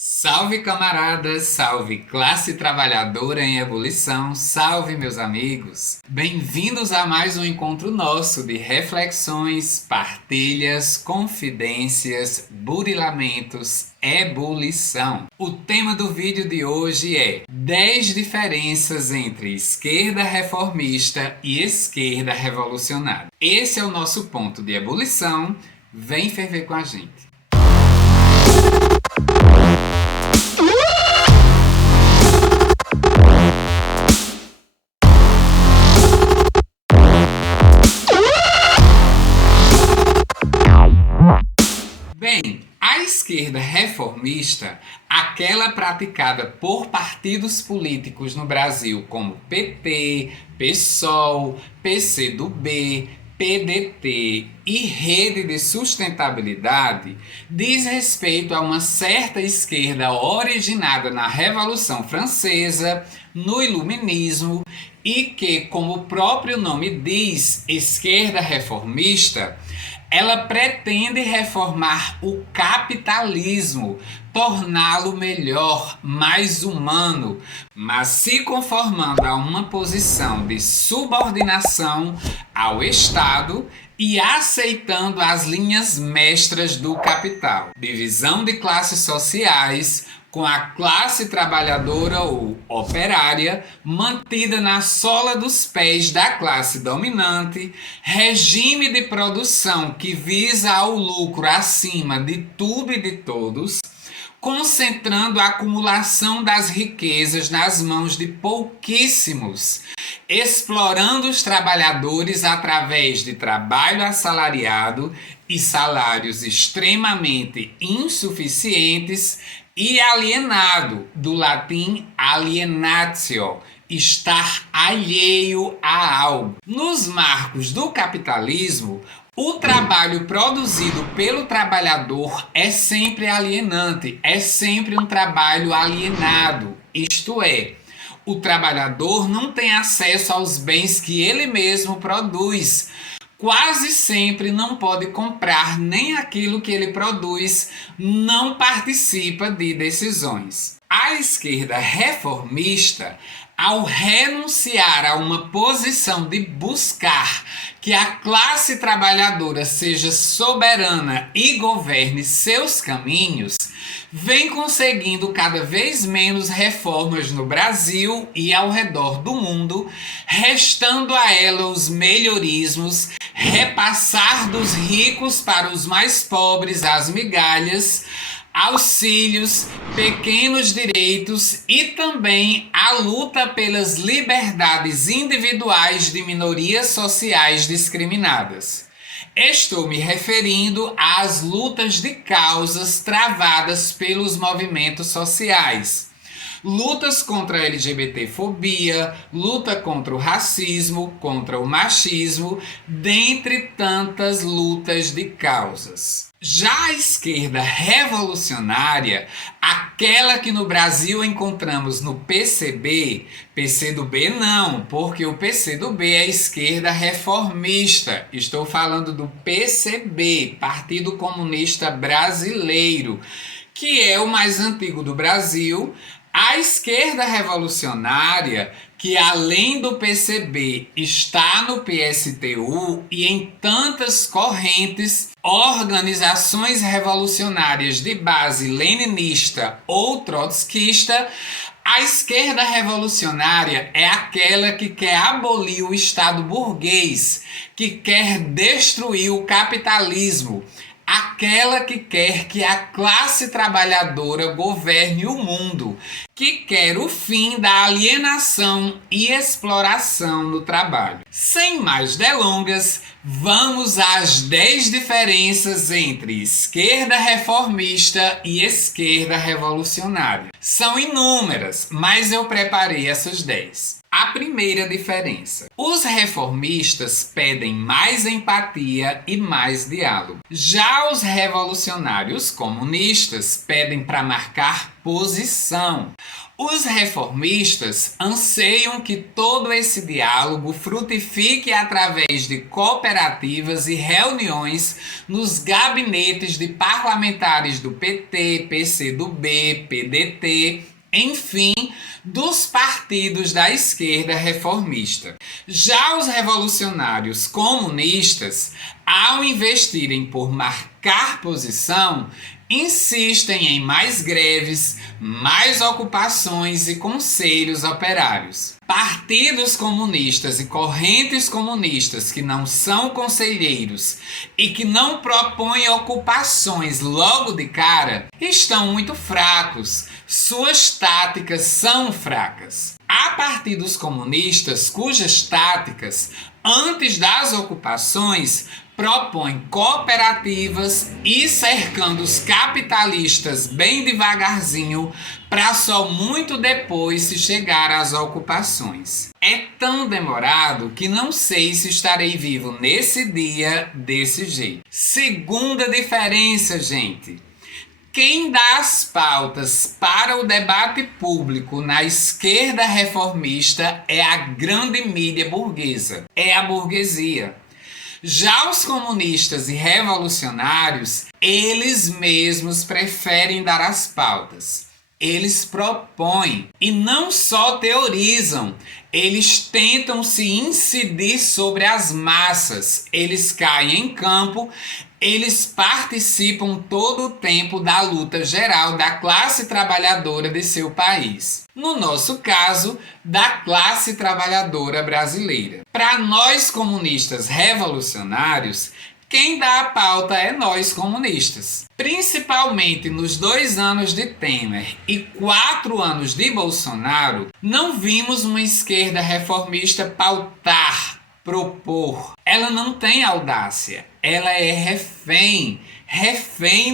Salve camaradas, salve classe trabalhadora em ebulição, salve meus amigos! Bem-vindos a mais um encontro nosso de reflexões, partilhas, confidências, burilamentos, ebulição. O tema do vídeo de hoje é 10 diferenças entre esquerda reformista e esquerda revolucionária. Esse é o nosso ponto de ebulição, vem ferver com a gente. Bem, a esquerda reformista, aquela praticada por partidos políticos no Brasil como PT, PSOL, PCdoB, PDT e Rede de Sustentabilidade, diz respeito a uma certa esquerda originada na Revolução Francesa, no Iluminismo e que, como o próprio nome diz, esquerda reformista, ela pretende reformar o capitalismo, torná-lo melhor, mais humano, mas se conformando a uma posição de subordinação ao Estado e aceitando as linhas mestras do capital. Divisão de classes sociais, com a classe trabalhadora ou operária mantida na sola dos pés da classe dominante, regime de produção que visa ao lucro acima de tudo e de todos, concentrando a acumulação das riquezas nas mãos de pouquíssimos, explorando os trabalhadores através de trabalho assalariado e salários extremamente insuficientes e alienado, do latim alienatio, estar alheio a algo. Nos marcos do capitalismo, o trabalho produzido pelo trabalhador é sempre alienante, é sempre um trabalho alienado, isto é, o trabalhador não tem acesso aos bens que ele mesmo produz. Quase sempre não pode comprar nem aquilo que ele produz, não participa de decisões. A esquerda reformista, ao renunciar a uma posição de buscar que a classe trabalhadora seja soberana e governe seus caminhos, vem conseguindo cada vez menos reformas no Brasil e ao redor do mundo, restando a ela os melhorismos, repassar dos ricos para os mais pobres as migalhas, auxílios, pequenos direitos e também a luta pelas liberdades individuais de minorias sociais discriminadas. Estou me referindo às lutas de causas travadas pelos movimentos sociais. Lutas contra a LGBTfobia, luta contra o racismo, contra o machismo, dentre tantas lutas de causas. Já a esquerda revolucionária, aquela que no Brasil encontramos no PCdoB não, porque o PCdoB é a esquerda reformista. Estou falando do PCB, Partido Comunista Brasileiro, que é o mais antigo do Brasil. A esquerda revolucionária, que além do PCB está no PSTU e em tantas correntes, organizações revolucionárias de base leninista ou trotskista, a esquerda revolucionária é aquela que quer abolir o Estado burguês, que quer destruir o capitalismo, aquela que quer que a classe trabalhadora governe o mundo, que quer o fim da alienação e exploração no trabalho. Sem mais delongas, vamos às 10 diferenças entre esquerda reformista e esquerda revolucionária. São inúmeras, mas eu preparei essas 10. A primeira diferença: os reformistas pedem mais empatia e mais diálogo. Já os revolucionários comunistas pedem para marcar posição. Os reformistas anseiam que todo esse diálogo frutifique através de cooperativas e reuniões nos gabinetes de parlamentares do PT, PCdoB, PDT, enfim, dos partidos da esquerda reformista. Já os revolucionários comunistas, ao investirem por marcar posição, insistem em mais greves, mais ocupações e conselhos operários. Partidos comunistas e correntes comunistas que não são conselheiros e que não propõem ocupações logo de cara estão muito fracos. Suas táticas são fracas. Há partidos comunistas cujas táticas, antes das ocupações, propõem cooperativas e cercando os capitalistas bem devagarzinho para só muito depois se chegar às ocupações. É tão demorado que não sei se estarei vivo nesse dia desse jeito. Segunda diferença, gente. Quem dá as pautas para o debate público na esquerda reformista é a grande mídia burguesa, é a burguesia. Já os comunistas e revolucionários, eles mesmos preferem dar as pautas. Eles propõem e não só teorizam, eles tentam se incidir sobre as massas, eles caem em campo, eles participam todo o tempo da luta geral da classe trabalhadora de seu país. No nosso caso, da classe trabalhadora brasileira. Para nós comunistas revolucionários, quem dá a pauta é nós comunistas. Principalmente nos 2 anos de Temer e 4 anos de Bolsonaro, não vimos uma esquerda reformista pautar, propor. Ela não tem audácia, ela é refém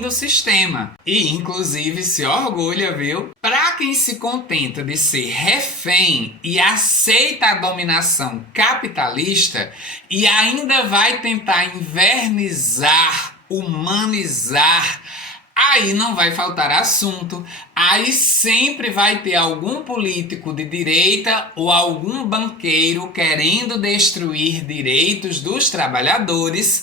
do sistema. E inclusive se orgulha, viu? Para quem se contenta de ser refém e aceita a dominação capitalista e ainda vai tentar invernizar, humanizar, aí não vai faltar assunto, aí sempre vai ter algum político de direita ou algum banqueiro querendo destruir direitos dos trabalhadores.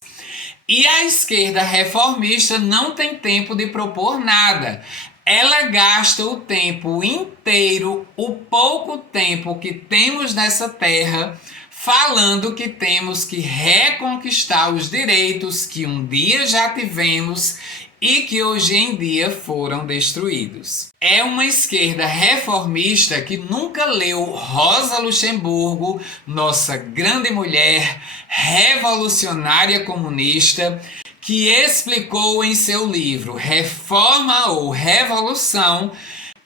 E a esquerda reformista não tem tempo de propor nada. Ela gasta o tempo inteiro, o pouco tempo que temos nessa terra, falando que temos que reconquistar os direitos que um dia já tivemos e que hoje em dia foram destruídos. É uma esquerda reformista que nunca leu Rosa Luxemburgo, nossa grande mulher revolucionária comunista, que explicou em seu livro Reforma ou Revolução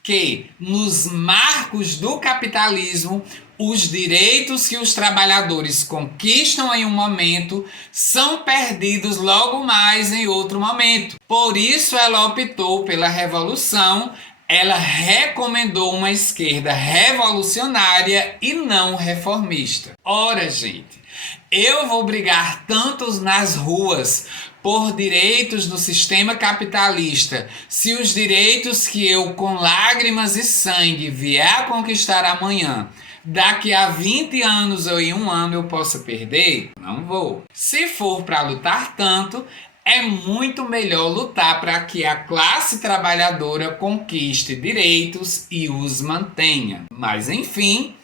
que, nos marcos do capitalismo, os direitos que os trabalhadores conquistam em um momento são perdidos logo mais em outro momento. Por isso ela optou pela revolução, ela recomendou uma esquerda revolucionária e não reformista. Ora, gente, eu vou brigar tanto nas ruas por direitos no sistema capitalista, se os direitos que eu com lágrimas e sangue vier a conquistar amanhã, daqui a 20 anos ou em 1 ano eu possa perder? Não vou. Se for para lutar tanto, é muito melhor lutar para que a classe trabalhadora conquiste direitos e os mantenha. Mas enfim,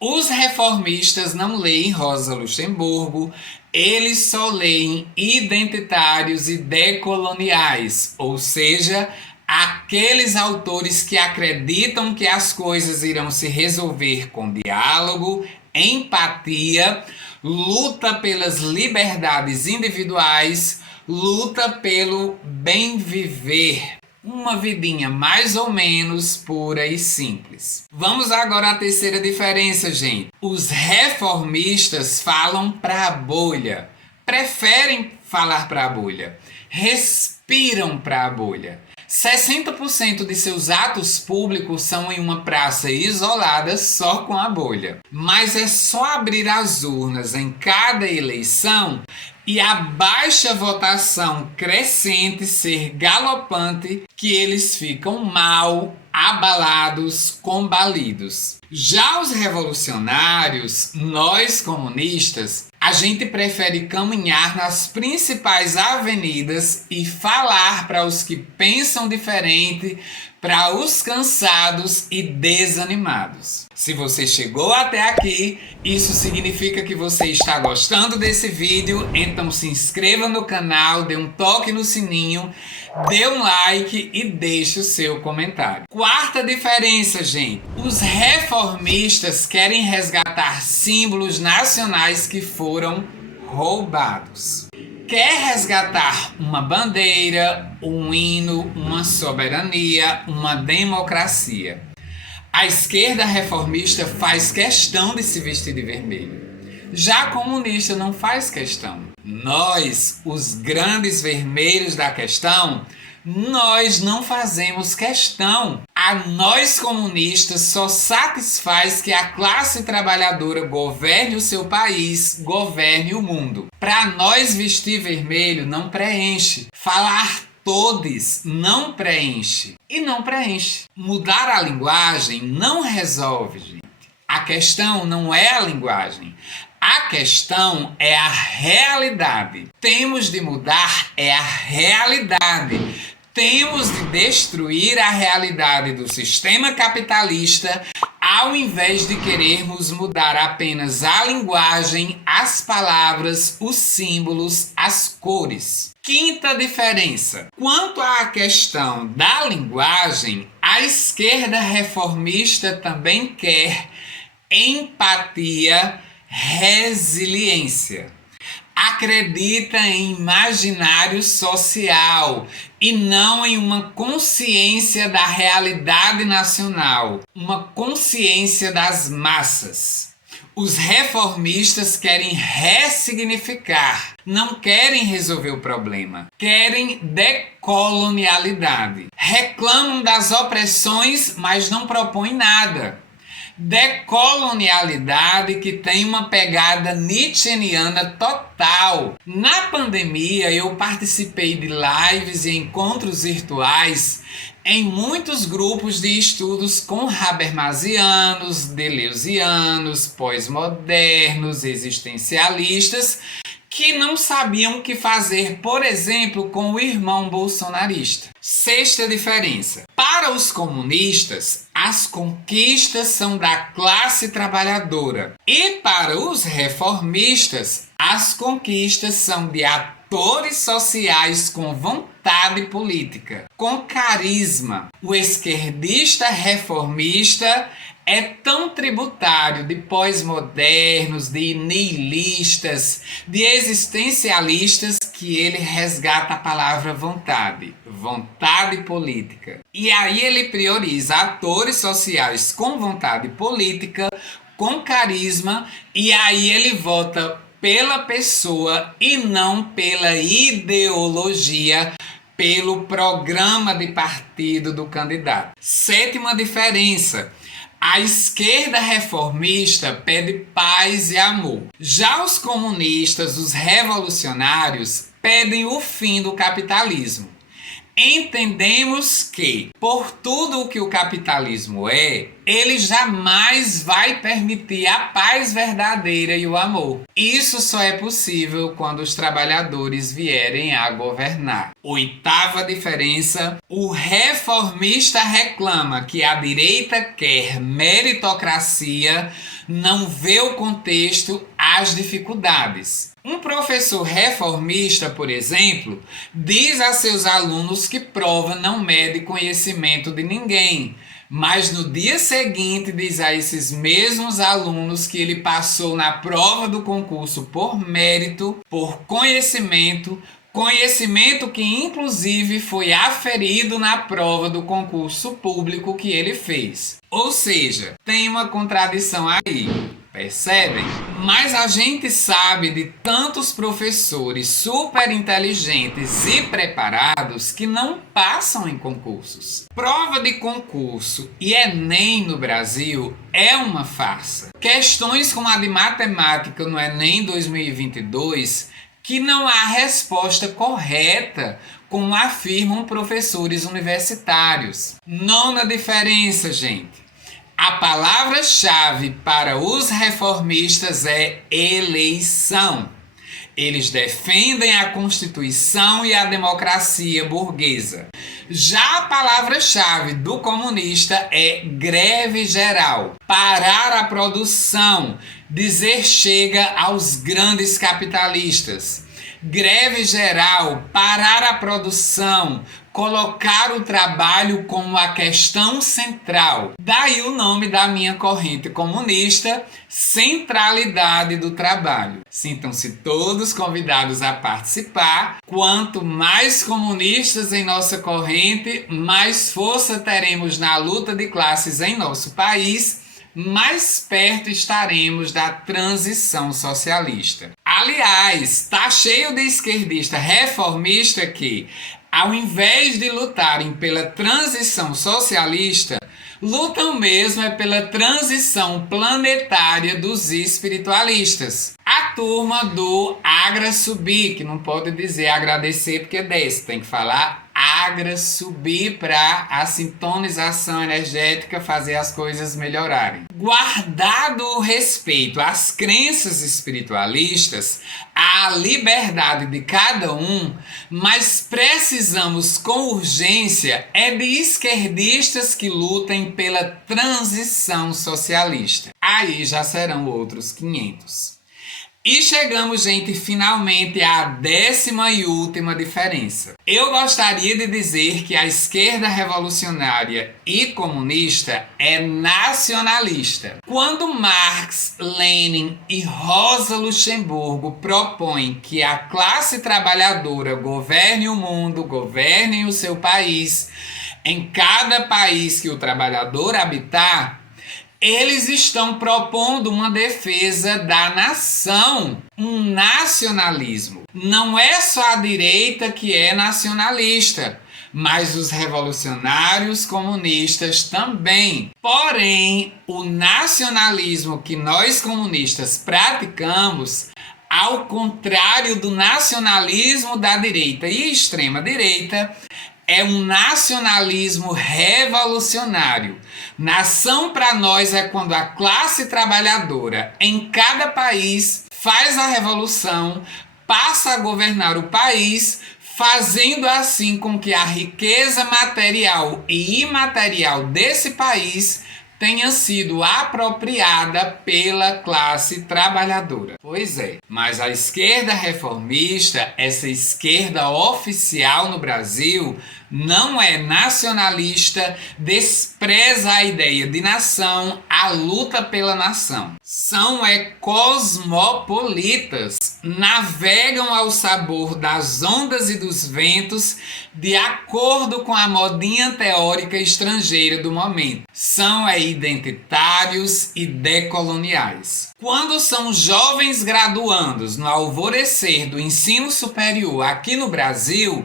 os reformistas não leem Rosa Luxemburgo, eles só leem identitários e decoloniais, ou seja, aqueles autores que acreditam que as coisas irão se resolver com diálogo, empatia, luta pelas liberdades individuais, luta pelo bem viver. Uma vidinha mais ou menos pura e simples. Vamos agora à terceira diferença, gente. Os reformistas falam para a bolha. Preferem falar para a bolha. Respiram para a bolha. 60% de seus atos públicos são em uma praça isolada só com a bolha. Mas é só abrir as urnas em cada eleição e a baixa votação crescente ser galopante que eles ficam mal, abalados, combalidos. Já os revolucionários, nós comunistas, a gente prefere caminhar nas principais avenidas e falar para os que pensam diferente, para os cansados e desanimados. Se você chegou até aqui, isso significa que você está gostando desse vídeo, então se inscreva no canal, dê um toque no sininho, dê um like e deixe o seu comentário. Quarta diferença, gente. Os reformistas querem resgatar símbolos nacionais que foram roubados. Quer resgatar uma bandeira, um hino, uma soberania, uma democracia. A esquerda reformista faz questão de se vestir de vermelho. Já a comunista não faz questão. Nós, os grandes vermelhos da questão, nós não fazemos questão. A nós comunistas só satisfaz que a classe trabalhadora governe o seu país, governe o mundo. Para nós vestir vermelho não preenche. Falar todes não preenche. E não preenche. Mudar a linguagem não resolve, gente. A questão não é a linguagem. A questão é a realidade. Temos de mudar a realidade. Temos de destruir a realidade do sistema capitalista ao invés de querermos mudar apenas a linguagem, as palavras, os símbolos, as cores. Quinta diferença. Quanto à questão da linguagem, a esquerda reformista também quer empatia, resiliência. Acredita em imaginário social e não em uma consciência da realidade nacional, uma consciência das massas. Os reformistas querem ressignificar, não querem resolver o problema, querem decolonialidade. Reclamam das opressões, mas não propõem nada. Decolonialidade que tem uma pegada nietzscheana total. Na pandemia eu participei de lives e encontros virtuais em muitos grupos de estudos com habermasianos, deleuzianos, pós-modernos, existencialistas que não sabiam o que fazer, por exemplo, com o irmão bolsonarista. Sexta diferença. Para os comunistas, as conquistas são da classe trabalhadora. E para os reformistas, as conquistas são de atores sociais com vontade política, com carisma. O esquerdista reformista é tão tributário de pós-modernos, de nihilistas, de existencialistas que ele resgata a palavra vontade, vontade política. E aí ele prioriza atores sociais com vontade política, com carisma, e aí ele vota pela pessoa e não pela ideologia, pelo programa de partido do candidato. Sétima diferença. A esquerda reformista pede paz e amor. Já os comunistas, os revolucionários, pedem o fim do capitalismo. Entendemos que, por tudo o que o capitalismo é, ele jamais vai permitir a paz verdadeira e o amor. Isso só é possível quando os trabalhadores vierem a governar. Oitava diferença: o reformista reclama que a direita quer meritocracia, não vê o contexto, as dificuldades. Um professor reformista, por exemplo, diz a seus alunos que prova não mede conhecimento de ninguém, mas no dia seguinte diz a esses mesmos alunos que ele passou na prova do concurso por mérito, por conhecimento que inclusive foi aferido na prova do concurso público que ele fez. Ou seja, tem uma contradição aí. Percebem? Mas a gente sabe de tantos professores super inteligentes e preparados que não passam em concursos. Prova de concurso e Enem no Brasil é uma farsa. Questões como a de matemática no Enem 2022 que não há resposta correta, como afirmam professores universitários. Nona diferença, gente. A palavra-chave para os reformistas é eleição. Eles defendem a Constituição e a democracia burguesa. Já a palavra-chave do comunista é greve geral. Parar a produção, dizer chega aos grandes capitalistas. Greve geral, parar a produção, colocar o trabalho como a questão central. Daí o nome da minha corrente comunista, Centralidade do Trabalho. Sintam-se todos convidados a participar. Quanto mais comunistas em nossa corrente, mais força teremos na luta de classes em nosso país, mais perto estaremos da transição socialista. Aliás, tá cheio de esquerdista reformista que, ao invés de lutarem pela transição socialista, lutam mesmo pela transição planetária dos espiritualistas. A turma do Agra Subir, que não pode dizer agradecer porque desce, tem que falar Agra Subir para a sintonização energética fazer as coisas melhorarem. Guardado o respeito às crenças espiritualistas, à liberdade de cada um, mas precisamos com urgência de esquerdistas que lutem pela transição socialista. Aí já serão outros 500. E chegamos, gente, finalmente à 10ª e última diferença. Eu gostaria de dizer que a esquerda revolucionária e comunista é nacionalista. Quando Marx, Lenin e Rosa Luxemburgo propõem que a classe trabalhadora governe o mundo, governe o seu país, em cada país que o trabalhador habitar, eles estão propondo uma defesa da nação, um nacionalismo. Não é só a direita que é nacionalista, mas os revolucionários comunistas também. Porém, o nacionalismo que nós comunistas praticamos, ao contrário do nacionalismo da direita e extrema-direita, é um nacionalismo revolucionário. Nação para nós é quando a classe trabalhadora em cada país faz a revolução, passa a governar o país, fazendo assim com que a riqueza material e imaterial desse país tenha sido apropriada pela classe trabalhadora. Pois é, mas a esquerda reformista, essa esquerda oficial no Brasil, não é nacionalista, despreza a ideia de nação, a luta pela nação. São cosmopolitas, navegam ao sabor das ondas e dos ventos de acordo com a modinha teórica estrangeira do momento. São identitários e decoloniais. Quando são jovens graduandos no alvorecer do ensino superior aqui no Brasil,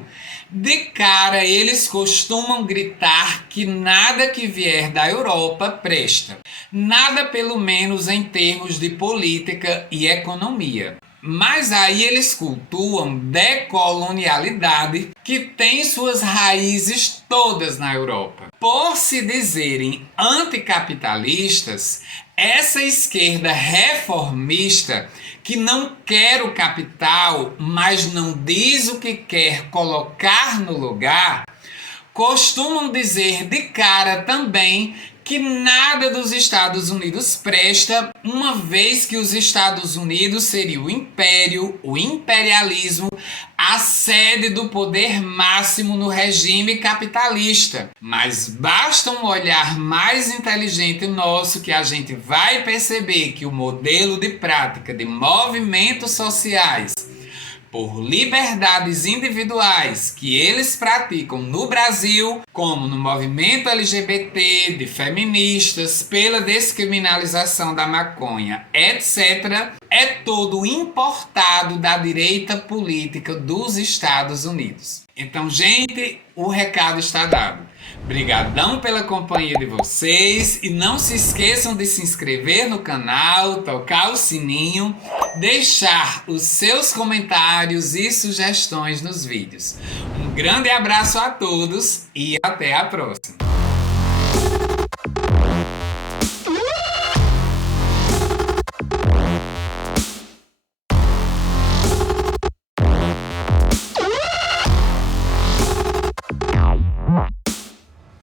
de cara eles costumam gritar que nada que vier da Europa presta. Nada, pelo menos em termos de política e economia. Mas aí eles cultuam decolonialidade que tem suas raízes todas na Europa. Por se dizerem anticapitalistas, essa esquerda reformista que não quer o capital, mas não diz o que quer colocar no lugar, costumam dizer de cara também que nada dos Estados Unidos presta, uma vez que os Estados Unidos seria o império, o imperialismo, a sede do poder máximo no regime capitalista. Mas basta um olhar mais inteligente nosso que a gente vai perceber que o modelo de prática de movimentos sociais por liberdades individuais que eles praticam no Brasil, como no movimento LGBT, de feministas, pela descriminalização da maconha, etc., é todo importado da direita política dos Estados Unidos. Então, gente, o recado está dado. Obrigadão pela companhia de vocês e não se esqueçam de se inscrever no canal, tocar o sininho, deixar os seus comentários e sugestões nos vídeos. Um grande abraço a todos e até a próxima!